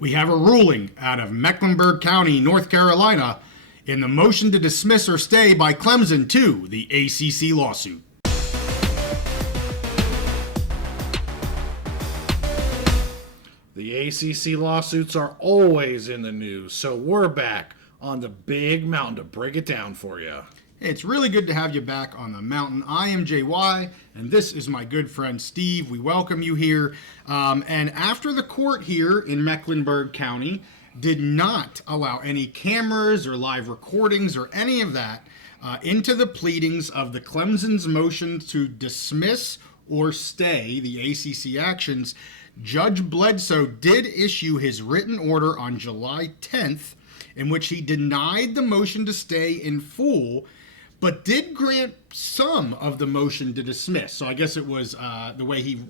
We have a ruling out of Mecklenburg County, North Carolina, in the motion to dismiss or stay by Clemson to the ACC lawsuit. The ACC lawsuits are always in the news, so we're back on the big mountain to break it down for you. It's really good to have you back on the mountain. I am JY, and this is my good friend Steve. We welcome you here. And after the court here in Mecklenburg County did not allow any cameras or live recordings or any of that into the pleadings of the Clemson's motion to dismiss or stay the ACC actions, Judge Bledsoe did issue his written order on July 10th, in which he denied the motion to stay in full, but did grant some of the motion to dismiss. So I guess it was the way he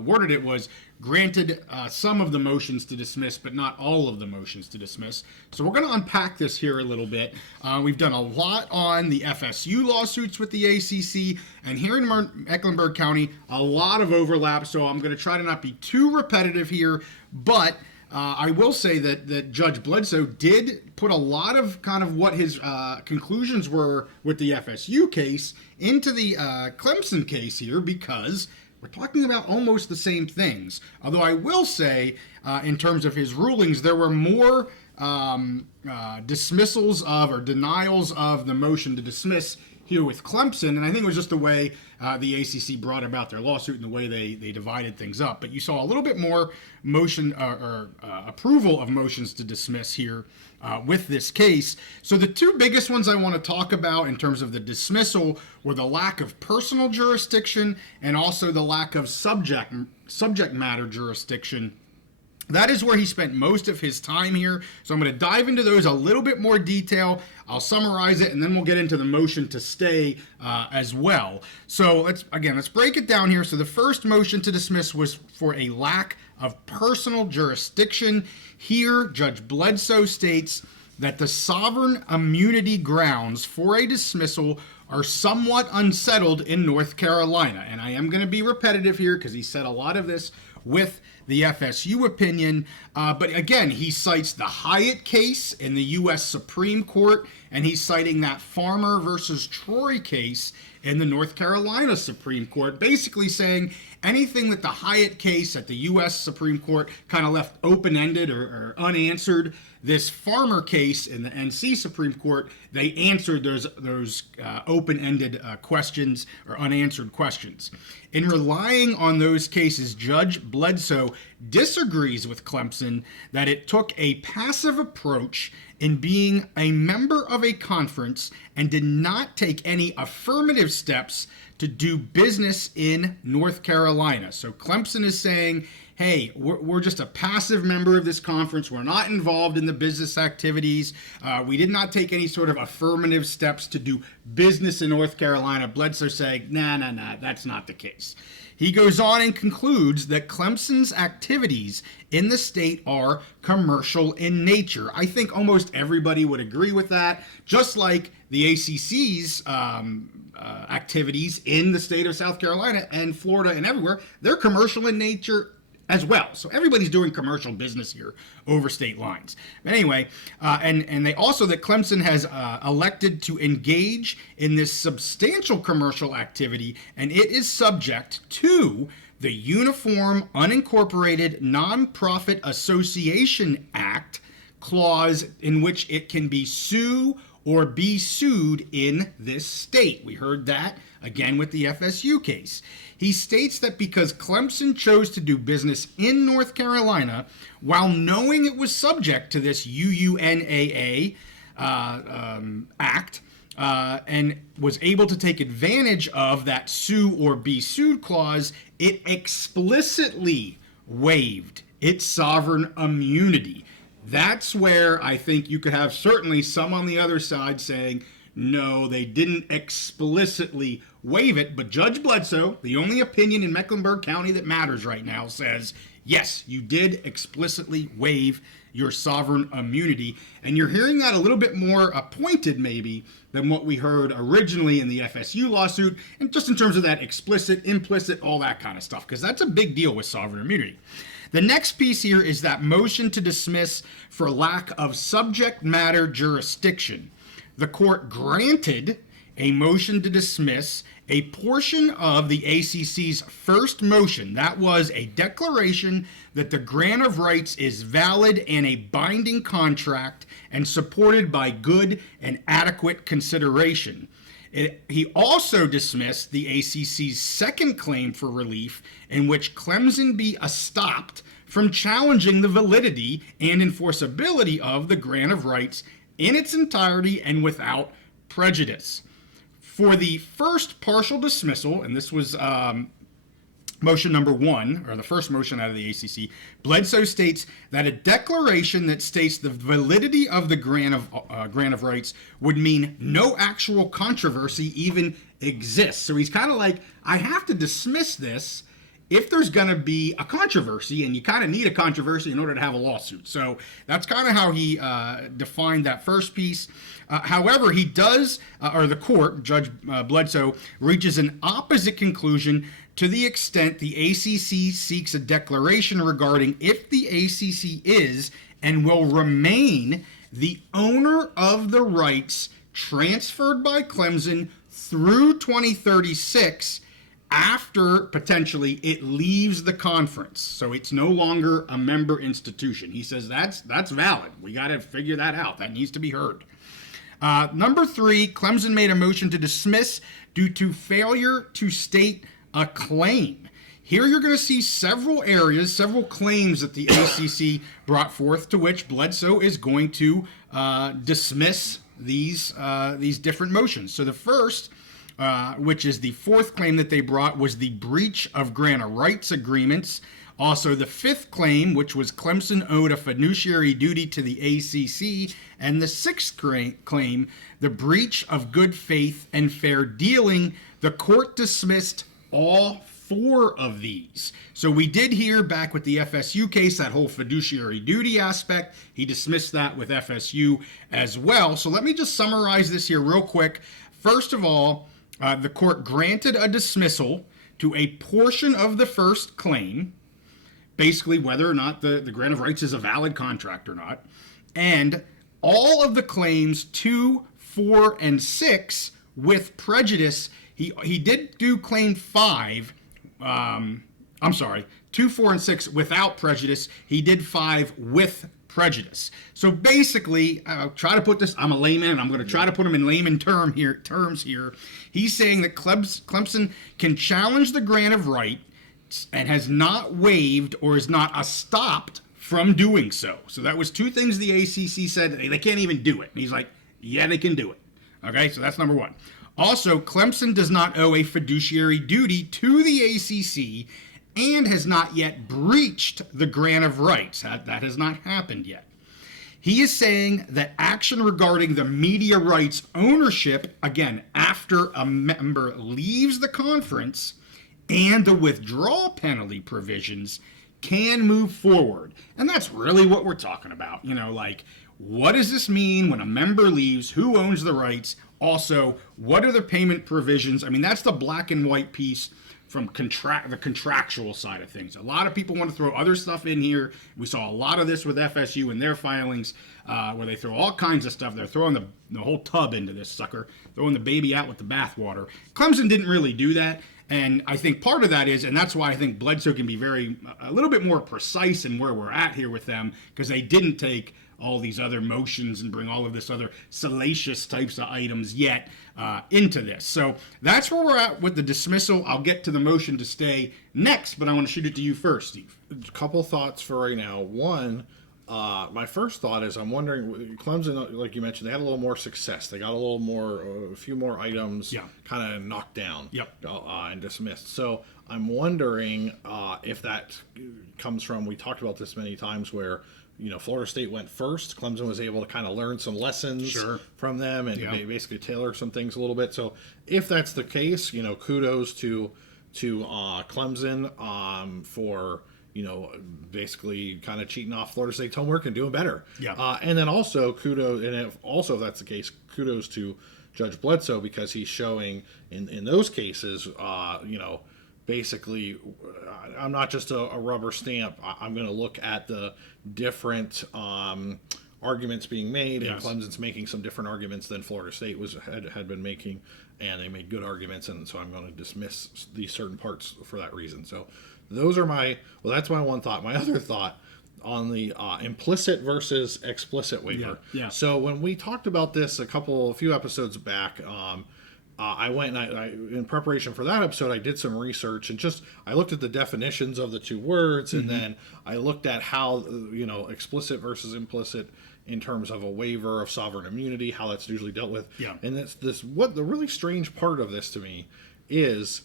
worded it was granted some of the motions to dismiss, but not all of the motions to dismiss. So we're going to unpack this here a little bit. We've done a lot on the FSU lawsuits with the ACC, and here in Mecklenburg County, a lot of overlap. So I'm going to try to not be too repetitive here, but I will say that Judge Bledsoe did put a lot of kind of what his conclusions were with the FSU case into the Clemson case here, because we're talking about almost the same things. Although I will say, in terms of his rulings, there were more dismissals of or denials of the motion to dismiss here with Clemson, and I think it was just the way the ACC brought about their lawsuit and the way they divided things up. But you saw a little bit more motion or approval of motions to dismiss here with this case. So the two biggest ones I want to talk about in terms of the dismissal were the lack of personal jurisdiction and also the lack of subject matter jurisdiction. That is where he spent most of his time here. So I'm going to dive into those a little bit more detail. I'll summarize it, and then we'll get into the motion to stay as well. So let's break it down here. So the first motion to dismiss was for a lack of personal jurisdiction. Here, Judge Bledsoe states that the sovereign immunity grounds for a dismissal are somewhat unsettled in North Carolina. And I am going to be repetitive here because he said a lot of this with the FSU opinion, but again, he cites the Hyatt case in the U.S. Supreme Court, and he's citing that Farmer versus Troy case in the North Carolina Supreme Court, basically saying anything that the Hyatt case at the U.S. Supreme Court kind of left open-ended or unanswered, this Farmer case in the NC Supreme Court, they answered those open-ended questions or unanswered questions. In relying on those cases, Judge Bledsoe disagrees with Clemson that it took a passive approach in being a member of a conference and did not take any affirmative steps to do business in North Carolina. So Clemson is saying, hey, we're just a passive member of this conference. We're not involved in the business activities. We did not take any sort of affirmative steps to do business in North Carolina. Bledsoe saying, nah, that's not the case. He goes on and concludes that Clemson's activities in the state are commercial in nature. I think almost everybody would agree with that, just like the ACC's activities in the state of South Carolina and Florida and everywhere, they're commercial in nature as well. So everybody's doing commercial business here over state lines. But anyway, and they also, that Clemson has elected to engage in this substantial commercial activity, and it is subject to the Uniform Unincorporated Nonprofit Association Act clause, in which it can be sue or be sued in this state. We heard that again with the FSU case. He states that because Clemson chose to do business in North Carolina while knowing it was subject to this UUNAA Act and was able to take advantage of that sue or be sued clause, it explicitly waived its sovereign immunity. That's where I think you could have certainly some on the other side saying, no, they didn't explicitly waive it, but Judge Bledsoe, the only opinion in Mecklenburg County that matters right now, says, yes, you did explicitly waive your sovereign immunity. And you're hearing that a little bit more pointed maybe than what we heard originally in the FSU lawsuit, and just in terms of that explicit, implicit, all that kind of stuff, because that's a big deal with sovereign immunity. The next piece here is that motion to dismiss for lack of subject matter jurisdiction. The court granted a motion to dismiss a portion of the ACC's first motion. That was a declaration that the grant of rights is valid and a binding contract and supported by good and adequate consideration. He also dismissed the ACC's second claim for relief, in which Clemson be estopped from challenging the validity and enforceability of the grant of rights in its entirety and without prejudice. For the first partial dismissal, and this was motion number 1, or the first motion out of the ACC, Bledsoe states that a declaration that states the validity of the grant of rights would mean no actual controversy even exists. So he's kind of like, I have to dismiss this if there's going to be a controversy, and you kind of need a controversy in order to have a lawsuit. So that's kind of how he defined that first piece. However, he does, or the court, Judge Bledsoe, reaches an opposite conclusion to the extent the ACC seeks a declaration regarding if the ACC is and will remain the owner of the rights transferred by Clemson through 2036 after potentially it leaves the conference. So it's no longer a member institution. He says that's valid. We got to figure that out. That needs to be heard. Number 3, Clemson made a motion to dismiss due to failure to state a claim. Here you're going to see several areas, several claims that the ACC brought forth, to which Bledsoe is going to dismiss these different motions. So the first, which is the fourth claim that they brought, was the breach of grant of rights agreements. Also, the fifth claim, which was Clemson owed a fiduciary duty to the ACC. And the sixth claim, the breach of good faith and fair dealing. The court dismissed all 4 of these. So we did hear back with the FSU case, that whole fiduciary duty aspect. He dismissed that with FSU as well. So let me just summarize this here real quick. First of all, the court granted a dismissal to a portion of the first claim, basically whether or not the grant of rights is a valid contract or not, and all of the claims 2, 4, and 6 with prejudice. He did do claim 5, 2, 4, and 6 without prejudice. He did 5 with prejudice. So basically, I'll try to put this, I'm a layman, and I'm going to try to put him in layman terms here. He's saying that Clemson can challenge the grant of right and has not waived or is not stopped from doing so. So that was 2 things the ACC said. They can't even do it. And he's like, yeah, they can do it. Okay, so that's number 1. Also, Clemson does not owe a fiduciary duty to the ACC and has not yet breached the grant of rights. That has not happened yet. He is saying that action regarding the media rights ownership, again, after a member leaves the conference, and the withdrawal penalty provisions can move forward. And that's really what we're talking about. You know, like, what does this mean when a member leaves? Who owns the rights? Also, what are the payment provisions? I mean, that's the black and white piece from the contractual side of things. A lot of people want to throw other stuff in here. We saw a lot of this with FSU in their filings, where they throw all kinds of stuff. They're throwing the whole tub into this sucker, throwing the baby out with the bathwater. Clemson didn't really do that. And I think part of that is, and that's why I think Bledsoe can be a little bit more precise in where we're at here with them, because they didn't take all these other motions and bring all of this other salacious types of items yet into this. So that's where we're at with the dismissal. I'll get to the motion to stay next, but I want to shoot it to you first, Steve. A couple thoughts for right now. One, my first thought is I'm wondering, Clemson, like you mentioned, they had a little more success. They got a few more items kind of knocked down and dismissed. So I'm wondering if that comes from, we talked about this many times, where Florida State went first. Clemson was able to kind of learn some lessons from them and basically tailor some things a little bit. So if that's the case, kudos to Clemson for basically kind of cheating off Florida State's homework and doing better. And then also kudos, and if that's the case, kudos to Judge Bledsoe, because he's showing in those cases, basically, I'm not just a rubber stamp. I'm going to look at the different arguments being made, and Clemson's making some different arguments than Florida State had been making, and they made good arguments, and so I'm going to dismiss these certain parts for that reason. So those are that's my one thought. My other thought on the implicit versus explicit waiver. Yeah. So when we talked about this a few episodes back, I went and in preparation for that episode, I did some research and I looked at the definitions of the two words, and then I looked at how, explicit versus implicit in terms of a waiver of sovereign immunity, how that's usually dealt with. Yeah. And what the really strange part of this to me is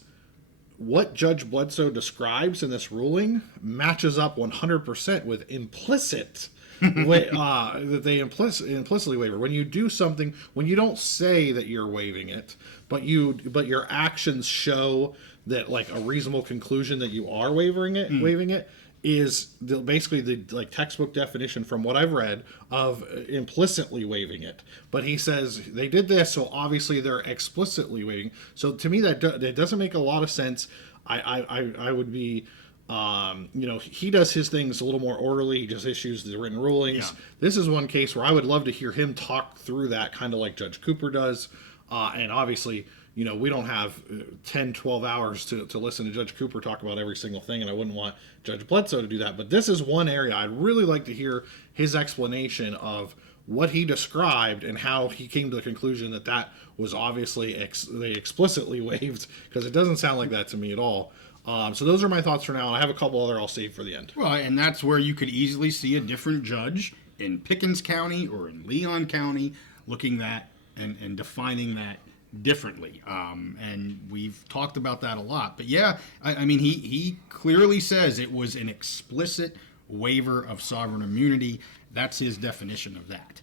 what Judge Bledsoe describes in this ruling matches up 100% with implicit that they implicitly waiver. When you do something, when you don't say that you're waiving it, but your actions show that like a reasonable conclusion that you are waiving it is basically the textbook definition from what I've read of implicitly waiving it. But he says they did this, so obviously they're explicitly waiving. So to me that doesn't make a lot of sense. I would be, he does his things a little more orderly. He just issues the written rulings. Yeah. This is one case where I would love to hear him talk through that, kind of like Judge Cooper does. And obviously, we don't have 10, 12 hours to listen to Judge Cooper talk about every single thing, and I wouldn't want Judge Bledsoe to do that. But this is one area I'd really like to hear his explanation of what he described and how he came to the conclusion that was obviously they explicitly waived, because it doesn't sound like that to me at all. So those are my thoughts for now, and I have a couple other I'll save for the end. Well, and that's where you could easily see a different judge in Pickens County or in Leon County looking at and defining that differently. And we've talked about that a lot. But yeah, I mean, he clearly says it was an explicit waiver of sovereign immunity. That's his definition of that.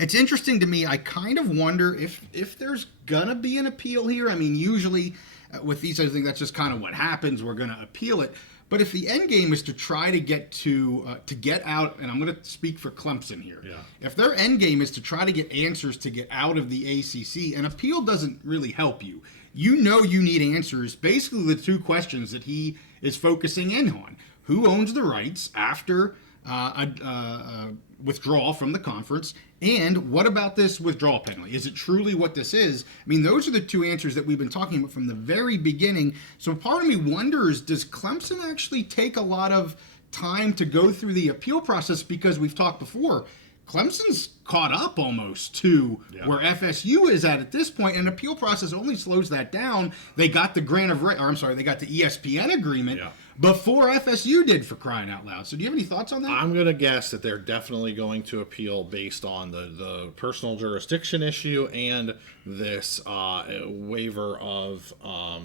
It's interesting to me. I kind of wonder if there's gonna be an appeal here. I mean, usually with these, I think that's just kind of what happens. We're gonna appeal it. But if the end game is to try to get to get out, and I'm going to speak for Clemson here. Yeah. If their end game is to try to get answers to get out of the ACC, an appeal doesn't really help you. You need answers. Basically, the two questions that he is focusing in on: who owns the rights after a withdrawal from the conference, and what about this withdrawal penalty? Is it truly what this is? I mean, those are the two answers that we've been talking about from the very beginning. So part of me wonders, does Clemson actually take a lot of time to go through the appeal process? Because we've talked before, Clemson's caught up almost to where FSU is at this point, and appeal process only slows that down. They got the they got the ESPN agreement before FSU did, for crying out loud. So do you have any thoughts on that? I'm going to guess that they're definitely going to appeal based on the personal jurisdiction issue and this waiver of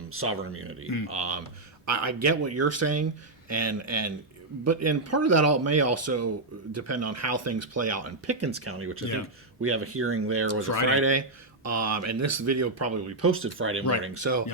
sovereign immunity. I get what you're saying, but part of that may also depend on how things play out in Pickens County, which I think we have a hearing there was Friday. And this video probably will be posted Friday morning. Right. So,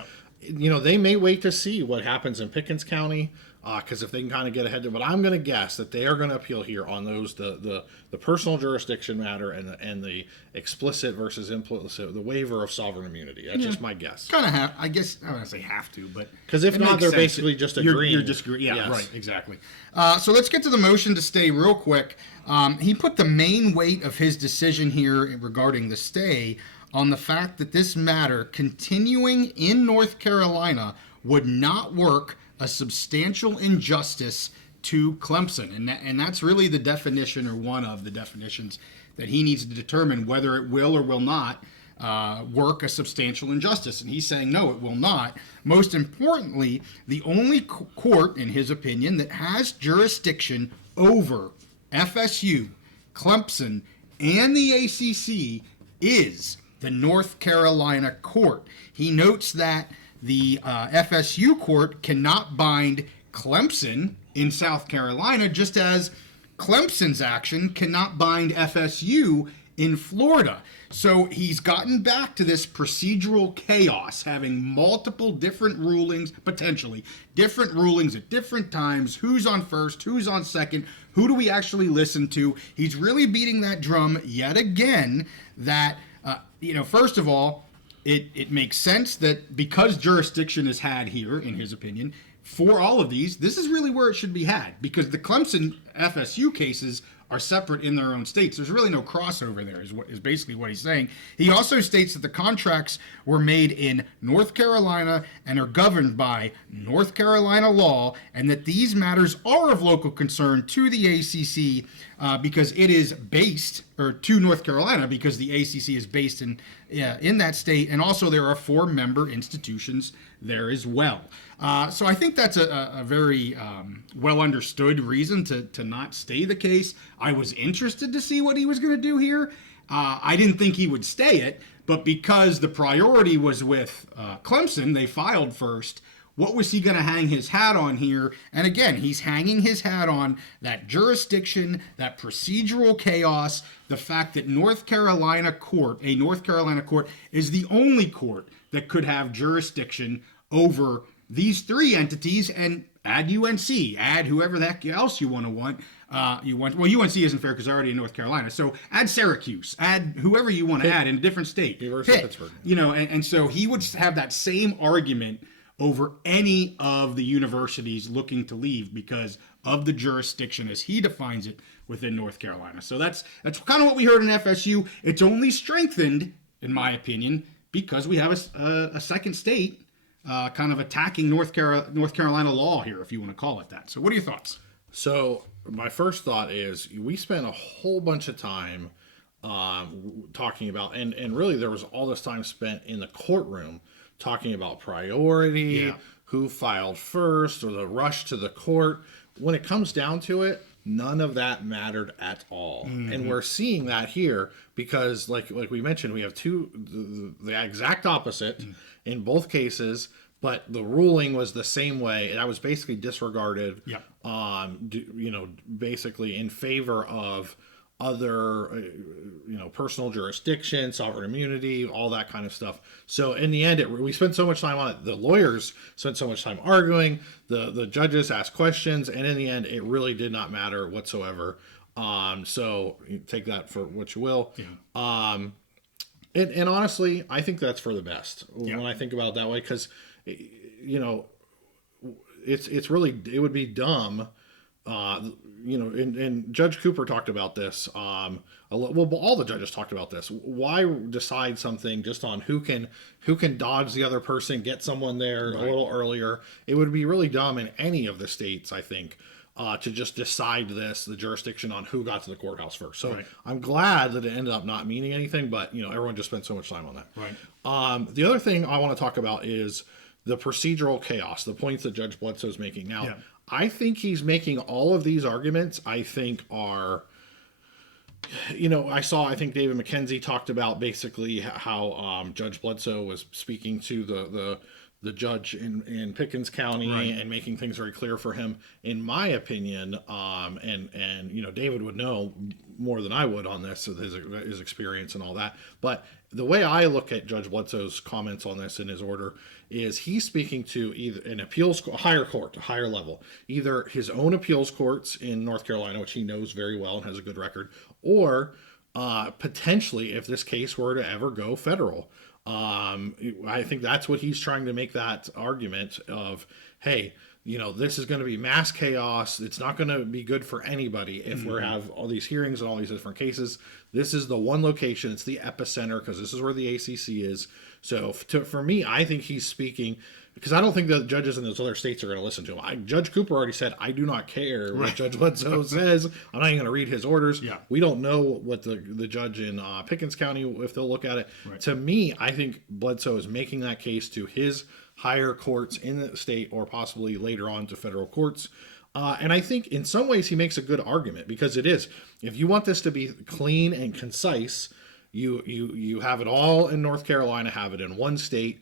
they may wait to see what happens in Pickens County, because if they can kind of get ahead of it. But I'm going to guess that they are going to appeal here on those the personal jurisdiction matter and the explicit versus implicit, the waiver of sovereign immunity. That's just my guess. Kind of I guess I don't say have to, but because if not, they're basically just agreeing. You're just agreeing. Yeah, right, exactly. So let's get to the motion to stay real quick. He put the main weight of his decision here regarding the stay on the fact that this matter continuing in North Carolina would not work a substantial injustice to Clemson. And that's really the definition, or one of the definitions, that he needs to determine whether it will or will not work a substantial injustice. And he's saying, no, it will not. Most importantly, the only court, in his opinion, that has jurisdiction over FSU, Clemson, and the ACC is the North Carolina court. He notes that the FSU court cannot bind Clemson in South Carolina, just as Clemson's action cannot bind FSU in Florida. So he's gotten back to this procedural chaos, having multiple different rulings, potentially different rulings at different times. Who's on first? Who's on second? Who do we actually listen to? He's really beating that drum yet again that, first of all, it makes sense that because jurisdiction is had here, in his opinion, for all of these, this is really where it should be had, because the Clemson FSU cases are separate in their own states. There's really no crossover there, is basically what he's saying. He also states that the contracts were made in North Carolina and are governed by North Carolina law, and that these matters are of local concern to the ACC because it is based, or to North Carolina because the ACC is based in that state, and also there are 4 member institutions there as well. So I think that's a very well understood reason to not stay the case. I was interested to see what he was going to do here. I didn't think he would stay it, but because the priority was with Clemson, they filed first. What was he going to hang his hat on here? And again, he's hanging his hat on that jurisdiction, that procedural chaos, the fact that a North Carolina court is the only court that could have jurisdiction over these 3 entities, and add UNC, add whoever the heck else you want. Well, UNC isn't fair because they're already in North Carolina. So add Syracuse, add whoever you want to add in a different state. Pittsburgh. And so he would have that same argument over any of the universities looking to leave because of the jurisdiction as he defines it within North Carolina. So that's kind of what we heard in FSU. It's only strengthened, in my opinion, because we have a second state kind of attacking North Carolina law here, if you want to call it that. So what are your thoughts? So my first thought is we spent a whole bunch of time talking about, and really there was all this time spent in the courtroom talking about priority, who filed first, or the rush to the court. When it comes down to it, none of that mattered at all. Mm-hmm. And we're seeing that here because, like we mentioned, we have the exact opposite in both cases, but the ruling was the same way. That was basically disregarded, basically in favor of other, personal jurisdiction, sovereign immunity, all that kind of stuff. So in the end, we spent so much time on it. The lawyers spent so much time arguing. The judges asked questions, and in the end, it really did not matter whatsoever. So you take that for what you will. Yeah. And honestly, I think that's for the best when I think about it that way, because it's really, it would be dumb. And Judge Cooper talked about this. All the judges talked about this. Why decide something just on who can dodge the other person, get someone there a little earlier? It would be really dumb in any of the states, I think, to just decide the jurisdiction on who got to the courthouse first. So I'm glad that it ended up not meaning anything, but everyone just spent so much time on that. Right. The other thing I want to talk about is the procedural chaos, the points that Judge Bledsoe is making now. Yeah. I think he's making all of these arguments, I think are, I think David McKenzie talked about basically how Judge Bledsoe was speaking to the judge in Pickens County and making things very clear for him. In my opinion, and David would know more than I would on this, his experience and all that. But the way I look at Judge Bledsoe's comments on this in his order is he's speaking to either an appeals higher court, a higher level, either his own appeals courts in North Carolina, which he knows very well and has a good record, or potentially if this case were to ever go federal. I think that's what he's trying to make that argument of, hey, this is going to be mass chaos. It's not going to be good for anybody if we have all these hearings and all these different cases. This is the one location. It's the epicenter because this is where the ACC is. So for me, I think he's speaking because I don't think the judges in those other states are going to listen to him. Judge Cooper already said, I do not care what Judge Bledsoe says. I'm not even going to read his orders. Yeah. We don't know what the judge in Pickens County, if they'll look at it. Right. To me, I think Bledsoe is making that case to his higher courts in the state or possibly later on to federal courts. And I think in some ways he makes a good argument because it is. If you want this to be clean and concise, you have it all in North Carolina, have it in one state.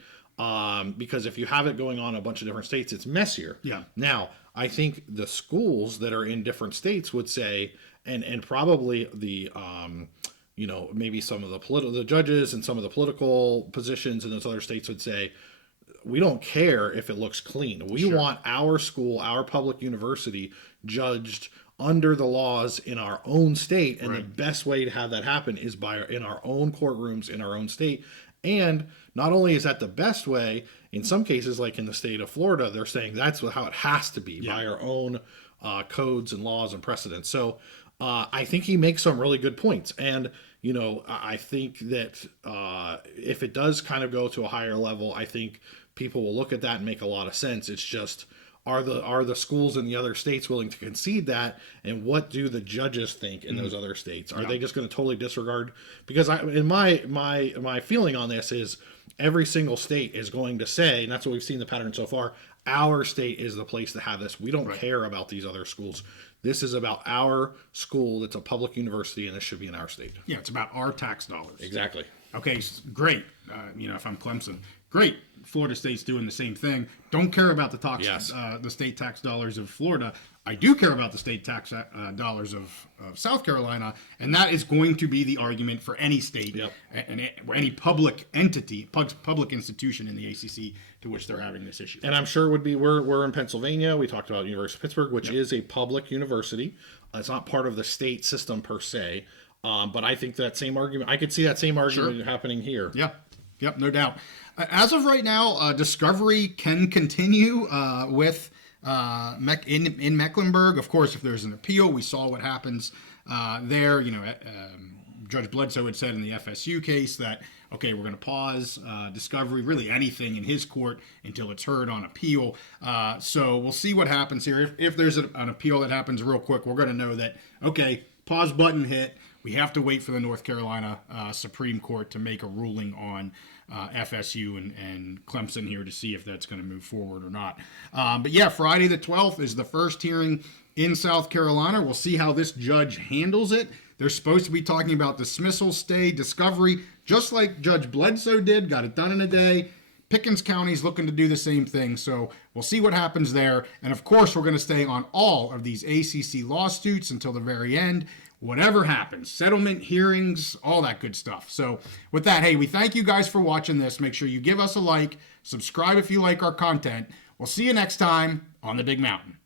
Because if you have it going on in a bunch of different states, it's messier. Yeah. Now, I think the schools that are in different states would say, and probably the maybe some of the judges and some of the political positions in those other states would say, we don't care if it looks clean. We want our school, our public university judged under the laws in our own state. And the best way to have that happen is in our own courtrooms in our own state. And not only is that the best way, in some cases, like in the state of Florida, they're saying that's how it has to be by our own codes and laws and precedents. So I think he makes some really good points. And, you know, I think that if it does kind of go to a higher level, I think people will look at that and make a lot of sense. It's just, are the schools in the other states willing to concede that? And what do the judges think in those other states? Are they just going to totally disregard? Because in my feeling on this is every single state is going to say, and that's what we've seen the pattern so far, our state is the place to have this. We don't care about these other schools. This is about our school. It's a public university, and this should be in our state. Yeah, it's about our tax dollars. Exactly. Okay, great. You know, if I'm Clemson, great. Florida State's doing the same thing. Don't care about the state tax dollars of Florida. I do care about the state tax dollars of South Carolina, and that is going to be the argument for any state and any public entity, public institution in the ACC to which they're having this issue. And I'm sure it would be, we're in Pennsylvania. We talked about University of Pittsburgh, which is a public university. It's not part of the state system per se. But I think that same argument, I could see that same argument happening here. Yep, no doubt. As of right now, discovery can continue with in Mecklenburg. Of course, if there's an appeal, we saw what happens there. You know, Judge Bledsoe had said in the FSU case that, okay, we're going to pause discovery, really anything in his court until it's heard on appeal. So we'll see what happens here. If there's an appeal that happens real quick, we're going to know that, okay, pause button hit. We have to wait for the North Carolina Supreme Court to make a ruling on FSU and Clemson here to see if that's going to move forward or not. But yeah, Friday the 12th is the first hearing in South Carolina. We'll see how this judge handles it. They're supposed to be talking about dismissal, stay, discovery, just like Judge Bledsoe did, got it done in a day. Pickens County is looking to do the same thing, so we'll see what happens there. And of course, we're going to stay on all of these ACC lawsuits until the very end. Whatever happens, settlement, hearings, all that good stuff. So with that, hey, we thank you guys for watching this. Make sure you give us a like, subscribe if you like our content. We'll see you next time on the Big Mountain.